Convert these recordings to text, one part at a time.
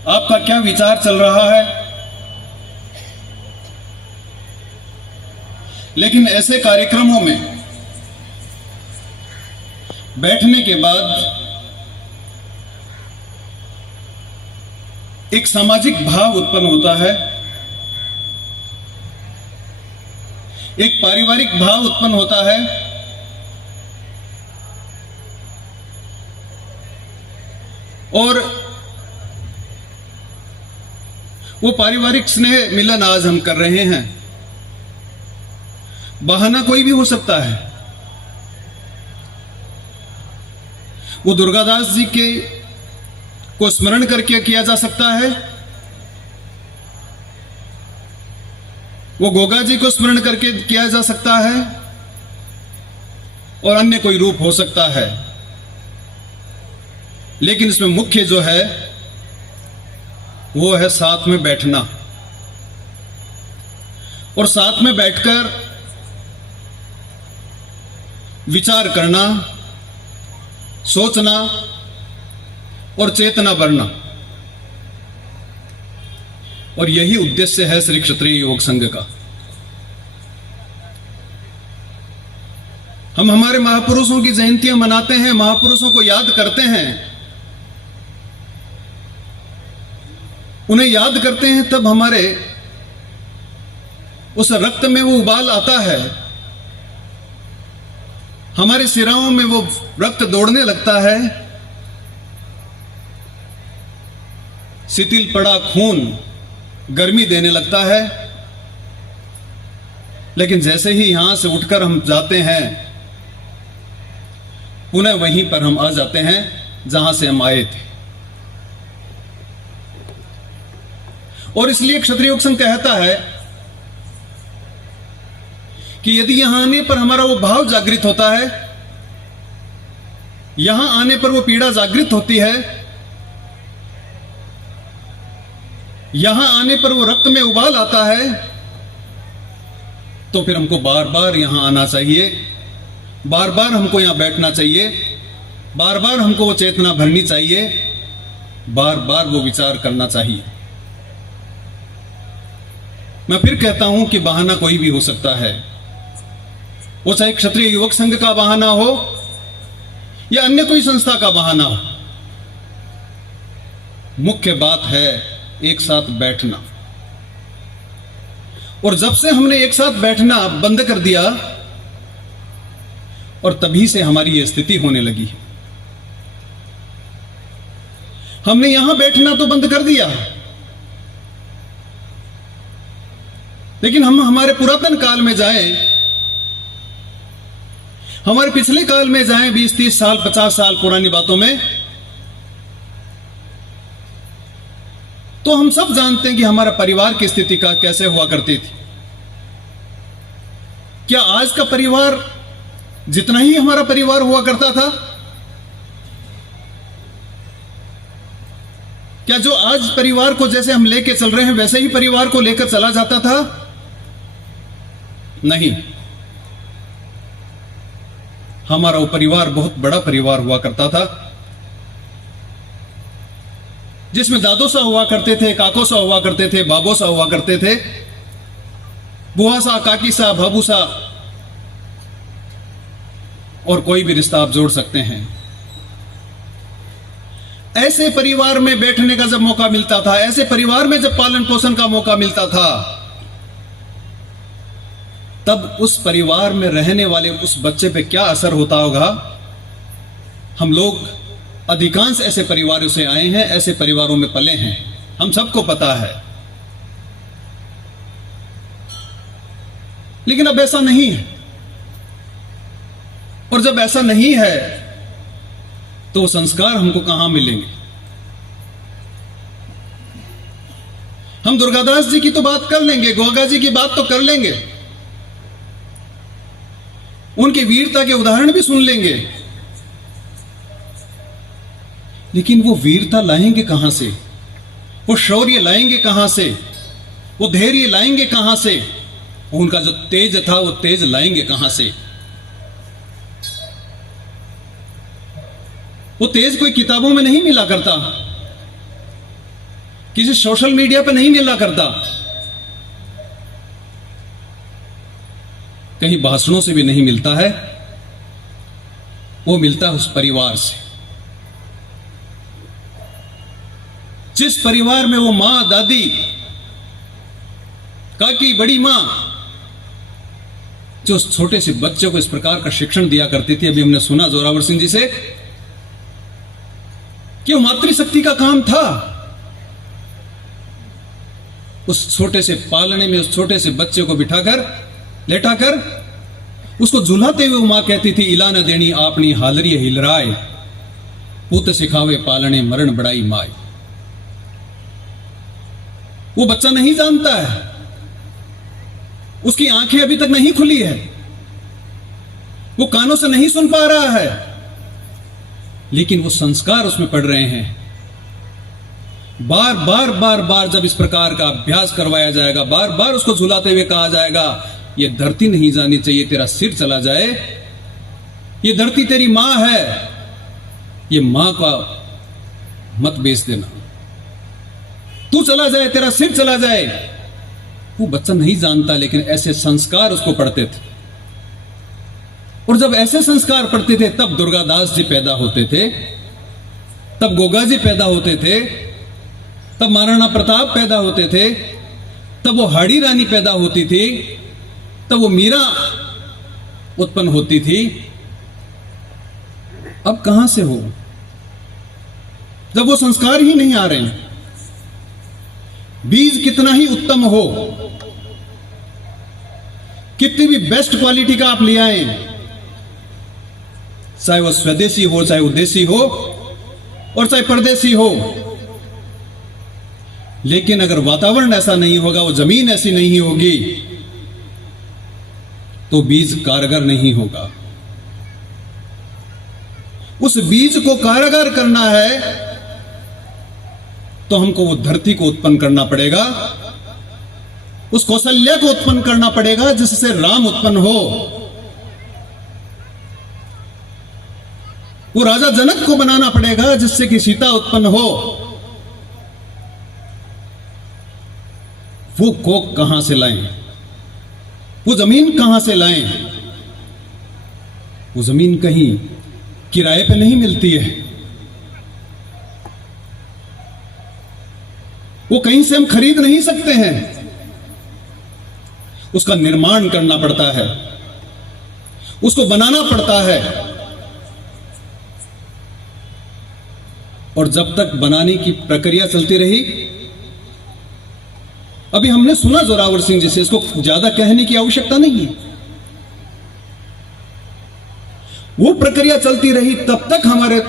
आपका क्या विचार चल रहा है। लेकिन ऐसे कार्यक्रमों में बैठने के बाद एक सामाजिक भाव उत्पन्न होता है, एक पारिवारिक भाव उत्पन्न होता है और वो पारिवारिक स्नेह मिलन आज हम कर रहे हैं। बहाना कोई भी हो सकता है। वो दुर्गादास जी के को स्मरण करके किया जा सकता है, वो गोगा जी को स्मरण करके किया जा सकता है और अन्य कोई रूप हो सकता है। लेकिन इसमें मुख्य जो है वो है साथ में बैठना और साथ में बैठकर विचार करना, सोचना और चेतना बढ़ना। और यही उद्देश्य है श्री क्षत्रिय युवक संघ का। हम हमारे महापुरुषों की जयंतियां मनाते हैं, महापुरुषों को याद करते हैं। उन्हें याद करते हैं तब हमारे उस रक्त में वो उबाल आता है, हमारे सिराओं में वो रक्त दौड़ने लगता है, शिथिल पड़ा खून गर्मी देने लगता है। लेकिन जैसे ही यहां से उठकर हम जाते हैं, पुनः वहीं पर हम आ जाते हैं जहां से हम आए थे। और इसलिए क्षत्रिय युवक संघ कहता है कि यदि यहां आने पर हमारा वो भाव जागृत होता है, यहां आने पर वो पीड़ा जागृत होती है, यहां आने पर वो रक्त में उबाल आता है, तो फिर हमको बार बार यहां आना चाहिए, बार बार हमको यहां बैठना चाहिए, बार बार हमको वो चेतना भरनी चाहिए, बार बार वो विचार करना चाहिए। मैं फिर कहता हूं कि बहाना कोई भी हो सकता है, वो चाहे क्षत्रिय युवक संघ का बहाना हो या अन्य कोई संस्था का बहाना हो। मुख्य बात है एक साथ बैठना। और जब से हमने एक साथ बैठना बंद कर दिया, और तभी से हमारी यह स्थिति होने लगी। हमने यहां बैठना तो बंद कर दिया, लेकिन हम हमारे पुरातन काल में जाएं, हमारे पिछले काल में जाएं, 20-30 साल 50 साल पुरानी बातों में, तो हम सब जानते हैं कि हमारा परिवार की स्थिति का कैसे हुआ करती थी। क्या आज का परिवार जितना ही हमारा परिवार हुआ करता था? क्या जो आज परिवार को जैसे हम लेके चल रहे हैं वैसे ही परिवार को लेकर चला जाता था? नहीं। हमारा वो परिवार बहुत बड़ा परिवार हुआ करता था, जिसमें दादो सा हुआ करते थे, काको सा हुआ करते थे, बाबो सा हुआ करते थे, बुआ सा, काकी सा, भाबू सा, और कोई भी रिश्ता आप जोड़ सकते हैं। ऐसे परिवार में बैठने का जब मौका मिलता था, ऐसे परिवार में जब पालन पोषण का मौका मिलता था, तब उस परिवार में रहने वाले उस बच्चे पे क्या असर होता होगा। हम लोग अधिकांश ऐसे परिवारों से आए हैं, ऐसे परिवारों में पले हैं, हम सबको पता है। लेकिन अब ऐसा नहीं है, और जब ऐसा नहीं है तो संस्कार हमको कहां मिलेंगे। हम दुर्गादास जी की तो बात कर लेंगे, गोगा जी की बात तो कर लेंगे, उनकी वीरता के उदाहरण भी सुन लेंगे, लेकिन वो वीरता लाएंगे कहां से? वो शौर्य लाएंगे कहां से? वो धैर्य लाएंगे कहां से? उनका जो तेज था वो तेज लाएंगे कहां से? वो तेज कोई किताबों में नहीं मिला करता, किसी सोशल मीडिया पे नहीं मिला करता, कहीं भाषणों से भी नहीं मिलता है, वो मिलता है उस परिवार से। जिस परिवार में वो मां, दादी, काकी, बड़ी मां जो उस छोटे से बच्चे को इस प्रकार का शिक्षण दिया करती थी। अभी हमने सुना जोरावर सिंह जी से कि वो मातृशक्ति का काम था। उस छोटे से पालने में उस छोटे से बच्चे को बिठाकर, लेटाकर उसको झुलाते हुए मां कहती थी, इला न देनी आपनी हालरी हिलराय, पुत सिखावे पालने मरण बड़ाई माय। वो बच्चा नहीं जानता है, उसकी आंखें अभी तक नहीं खुली है, वो कानों से नहीं सुन पा रहा है, लेकिन वो संस्कार उसमें पड़ रहे हैं। बार बार बार बार जब इस प्रकार का अभ्यास करवाया जाएगा, बार बार उसको झुलाते हुए कहा जाएगा, ये धरती नहीं जानी चाहिए, तेरा सिर चला जाए, ये धरती तेरी मां है, ये मां का मत बेच देना, तू चला जाए, तेरा सिर चला जाए। वो बच्चा नहीं जानता, लेकिन ऐसे संस्कार उसको पढ़ते थे। और जब ऐसे संस्कार पढ़ते थे, तब दुर्गादास जी पैदा होते थे, तब गोगा जी पैदा होते थे, तब महाराणा प्रताप पैदा होते थे, तब वो हाड़ी रानी पैदा होती थी, तब वो मीरा उत्पन्न होती थी। अब कहां से हो, जब वो संस्कार ही नहीं आ रहे हैं। बीज कितना ही उत्तम हो, कितनी भी बेस्ट क्वालिटी का आप ले आए, चाहे वो स्वदेशी हो, चाहे वो देसी हो, और चाहे परदेसी हो, लेकिन अगर वातावरण ऐसा नहीं होगा, वो जमीन ऐसी नहीं होगी, तो बीज कारगर नहीं होगा। उस बीज को कारगर करना है तो हमको वो धरती को उत्पन्न करना पड़ेगा, उस कौशल्या को उत्पन्न करना पड़ेगा जिससे राम उत्पन्न हो, वो राजा जनक को बनाना पड़ेगा जिससे कि सीता उत्पन्न हो। वो कोक कहां से लाएं, वो जमीन कहां से लाएं? वो जमीन कहीं किराए पे नहीं मिलती है, वो कहीं से हम खरीद नहीं सकते हैं, उसका निर्माण करना पड़ता है, उसको बनाना पड़ता है। और जब तक बनाने की प्रक्रिया चलती रही, अभी हमने सुना जोरावर सिंह जी से, इसको ज्यादा कहने की आवश्यकता नहीं है। वो प्रक्रिया चलती रही, तब तक हमारे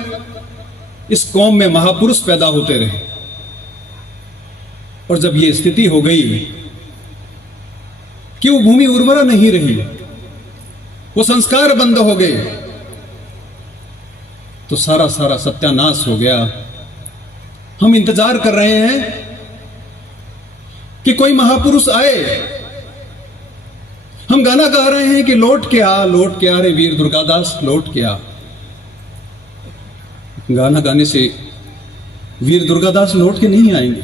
इस कौम में महापुरुष पैदा होते रहे। और जब ये स्थिति हो गई कि वो भूमि उर्वरा नहीं रही, वो संस्कार बंद हो गए, तो सारा सारा सत्यानाश हो गया। हम इंतजार कर रहे हैं कि कोई महापुरुष आए। हम गाना गा रहे हैं कि लौट के आ रे वीर दुर्गादास, लौट के आ। गाना गाने से वीर दुर्गादास लौट के नहीं आएंगे,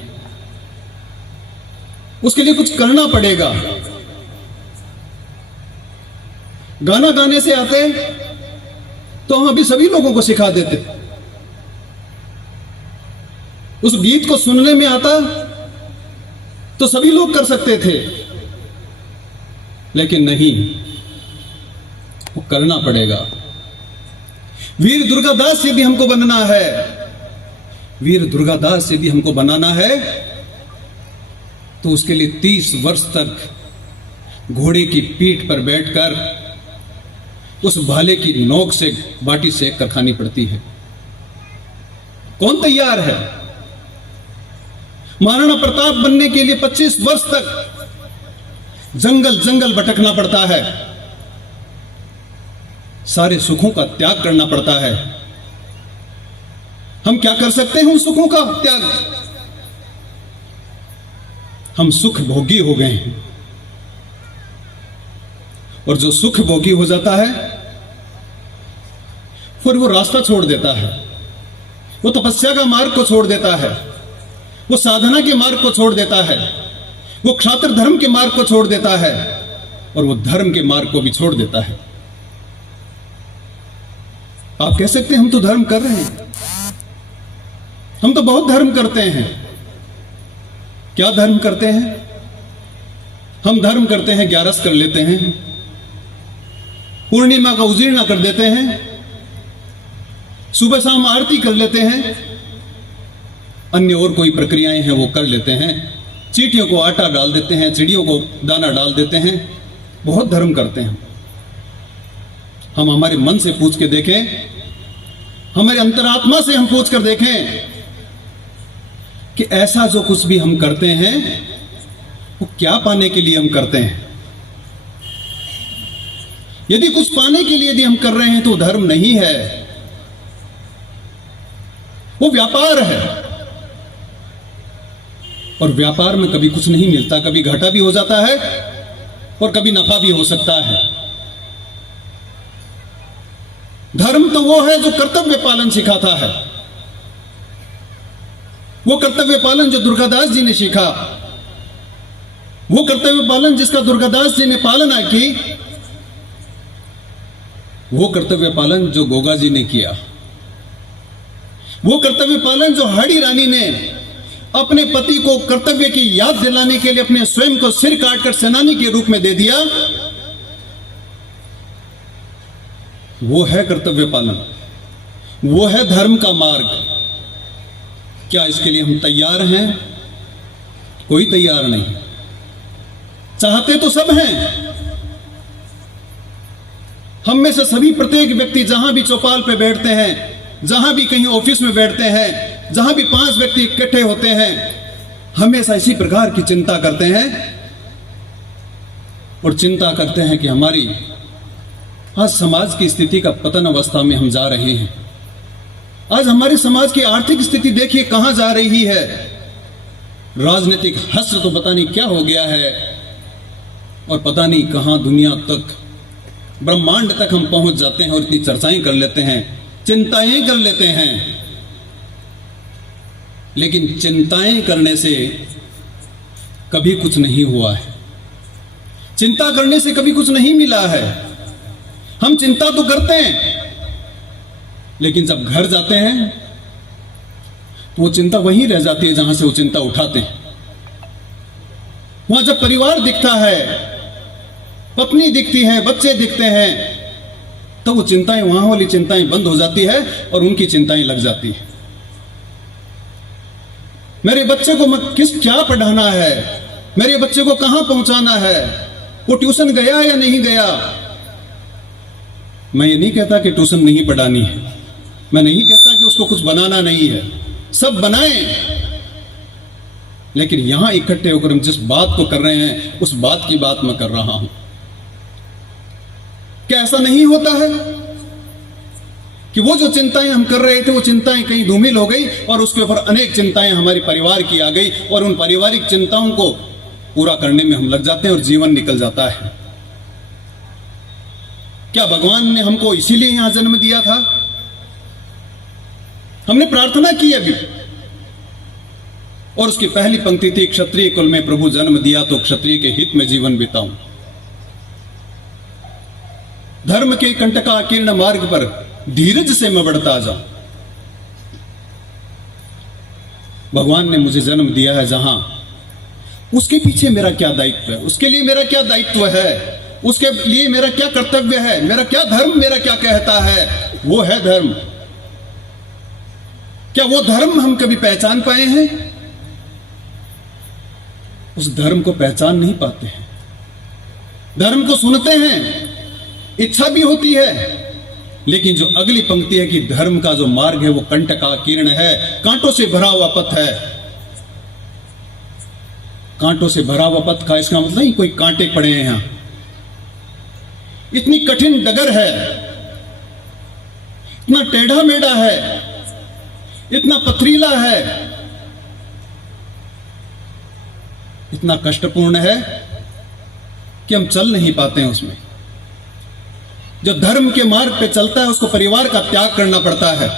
उसके लिए कुछ करना पड़ेगा। गाना गाने से आते तो हम अभी सभी लोगों को सिखा देते, उस गीत को सुनने में आता तो सभी लोग कर सकते थे, लेकिन नहीं, वो करना पड़ेगा। वीर दुर्गादास से भी हमको बनना है, वीर दुर्गादास से भी हमको बनाना है, तो उसके लिए 30 वर्ष तक घोड़े की पीठ पर बैठकर उस भाले की नोक से बाटी सेक कर खानी पड़ती है। कौन तैयार है? महाराणा प्रताप बनने के लिए 25 वर्ष तक जंगल जंगल भटकना पड़ता है, सारे सुखों का त्याग करना पड़ता है। हम क्या कर सकते हैं उन सुखों का त्याग? हम सुख भोगी हो गए हैं, और जो सुख भोगी हो जाता है फिर वो रास्ता छोड़ देता है, वो तपस्या का मार्ग को छोड़ देता है, वो साधना के मार्ग को छोड़ देता है, वो क्षात्र धर्म के मार्ग को छोड़ देता है और वो धर्म के मार्ग को भी छोड़ देता है। आप कह सकते हैं हम तो धर्म कर रहे हैं, हम तो बहुत धर्म करते हैं। क्या धर्म करते हैं? हम धर्म करते हैं, ग्यारस कर लेते हैं, पूर्णिमा का उजीर्ण कर देते हैं, सुबह शाम आरती कर लेते हैं, अन्य और कोई प्रक्रियाएं हैं वो कर लेते हैं, चींटियों को आटा डाल देते हैं, चिड़ियों को दाना डाल देते हैं, बहुत धर्म करते हैं। हम हमारे मन से पूछ के देखें, हमारे अंतरात्मा से हम पूछ कर देखें कि ऐसा जो कुछ भी हम करते हैं वो क्या पाने के लिए हम करते हैं। यदि कुछ पाने के लिए यदि हम कर रहे हैं तो धर्म नहीं है, वो व्यापार है। और व्यापार में कभी कुछ नहीं मिलता, कभी घाटा भी हो जाता है और कभी नफा भी हो सकता है। धर्म तो वो है जो कर्तव्य पालन सिखाता है, वो कर्तव्य पालन जो दुर्गादास जी ने सीखा, वो कर्तव्य पालन जिसका दुर्गादास जी ने पालना की, वो कर्तव्य पालन जो गोगा जी ने किया, वो कर्तव्य पालन जो हाड़ी रानी ने अपने पति को कर्तव्य की याद दिलाने के लिए अपने स्वयं को सिर काटकर सेनानी के रूप में दे दिया, वो है कर्तव्य पालन, वो है धर्म का मार्ग। क्या इसके लिए हम तैयार हैं? कोई तैयार नहीं। चाहते तो सब हैं, हम में से सभी प्रत्येक व्यक्ति जहां भी चौपाल पे बैठते हैं, जहां भी कहीं ऑफिस में बैठते हैं, जहां भी 5 व्यक्ति इकट्ठे होते हैं, हमेशा इसी प्रकार की चिंता करते हैं और चिंता करते हैं कि हमारी आज समाज की स्थिति का पतन अवस्था में हम जा रहे हैं। आज हमारे समाज की आर्थिक स्थिति देखिए कहां जा रही है। राजनीतिक हस्र तो पता नहीं क्या हो गया है और पता नहीं कहां दुनिया तक, ब्रह्मांड तक हम पहुंच जाते हैं और इतनी चर्चाएं कर लेते हैं, चिंताएं कर लेते हैं। लेकिन चिंताएं करने से कभी कुछ नहीं हुआ है, चिंता करने से कभी कुछ नहीं मिला है। हम चिंता तो करते हैं, लेकिन जब घर जाते हैं तो वो चिंता वहीं रह जाती है जहां से वो चिंता उठाते हैं। वहां जब परिवार दिखता है, पत्नी दिखती है, बच्चे दिखते हैं, तो वो चिंताएं, वहां वाली चिंताएं बंद हो जाती है और उनकी चिंताएं लग जाती है। मेरे बच्चे को क्या पढ़ाना है, मेरे बच्चे को कहां पहुंचाना है, वो ट्यूशन गया या नहीं गया। मैं ये नहीं कहता कि ट्यूशन नहीं पढ़ानी है, मैं नहीं कहता कि उसको कुछ बनाना नहीं है, सब बनाएं, लेकिन यहां इकट्ठे होकर हम जिस बात को कर रहे हैं उस बात की बात मैं कर रहा हूं। क्या ऐसा नहीं होता है कि वो जो चिंताएं हम कर रहे थे वो चिंताएं कहीं धूमिल हो गई और उसके ऊपर अनेक चिंताएं हमारे परिवार की आ गई और उन पारिवारिक चिंताओं को पूरा करने में हम लग जाते हैं और जीवन निकल जाता है। क्या भगवान ने हमको इसीलिए यहां जन्म दिया था? हमने प्रार्थना की अभी, और उसकी पहली पंक्ति थी, क्षत्रिय कुल में प्रभु जन्म दिया तो क्षत्रिय के हित में जीवन बिताऊं। धर्म के कंटकाकीर्ण मार्ग पर धीरज से मैं बढ़ता जाऊं। भगवान ने मुझे जन्म दिया है जहां, उसके पीछे मेरा क्या दायित्व है, उसके लिए मेरा क्या दायित्व है, उसके लिए मेरा क्या कर्तव्य है, मेरा क्या धर्म, मेरा क्या कहता है, वो है धर्म। क्या वो धर्म हम कभी पहचान पाए हैं? उस धर्म को पहचान नहीं पाते हैं। धर्म को सुनते हैं, इच्छा भी होती है, लेकिन जो अगली पंक्ति है कि धर्म का जो मार्ग है वो कंटकाकीर्ण है, कांटों से भरा हुआ पथ है। कांटों से भरा हुआ पथ का इसका मतलब नहीं कोई कांटे पड़े हैं यहां, इतनी कठिन डगर है, इतना टेढ़ा मेढ़ा है, इतना पथरीला है, इतना कष्टपूर्ण है कि हम चल नहीं पाते हैं उसमें। जो धर्म के मार्ग पे चलता है उसको परिवार का त्याग करना पड़ता है,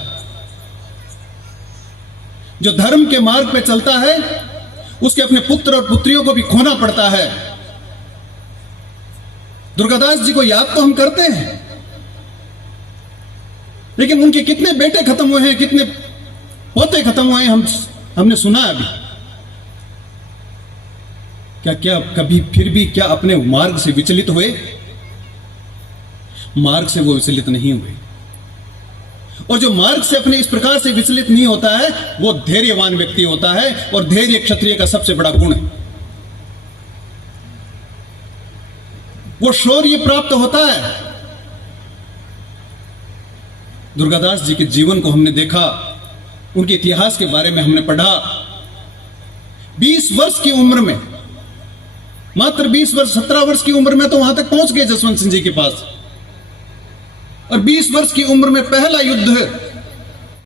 जो धर्म के मार्ग पे चलता है उसके अपने पुत्र और पुत्रियों को भी खोना पड़ता है। दुर्गादास जी को याद तो हम करते हैं, लेकिन उनके कितने बेटे खत्म हुए हैं, कितने पोते खत्म हुए हैं, हमने सुना अभी। क्या कभी फिर भी क्या अपने मार्ग से विचलित हुए? मार्ग से वो विचलित नहीं हुए। और जो मार्ग से अपने इस प्रकार से विचलित नहीं होता है वो धैर्यवान व्यक्ति होता है, और धैर्य क्षत्रिय का सबसे बड़ा गुण है। वो शौर्य प्राप्त होता है। दुर्गादास जी के जीवन को हमने देखा, उनके इतिहास के बारे में हमने पढ़ा। 20 वर्ष की उम्र में, मात्र 20 वर्ष, 17 वर्ष की उम्र में तो वहां तक पहुंच गए जसवंत सिंह जी के पास। और 20 वर्ष की उम्र में पहला युद्ध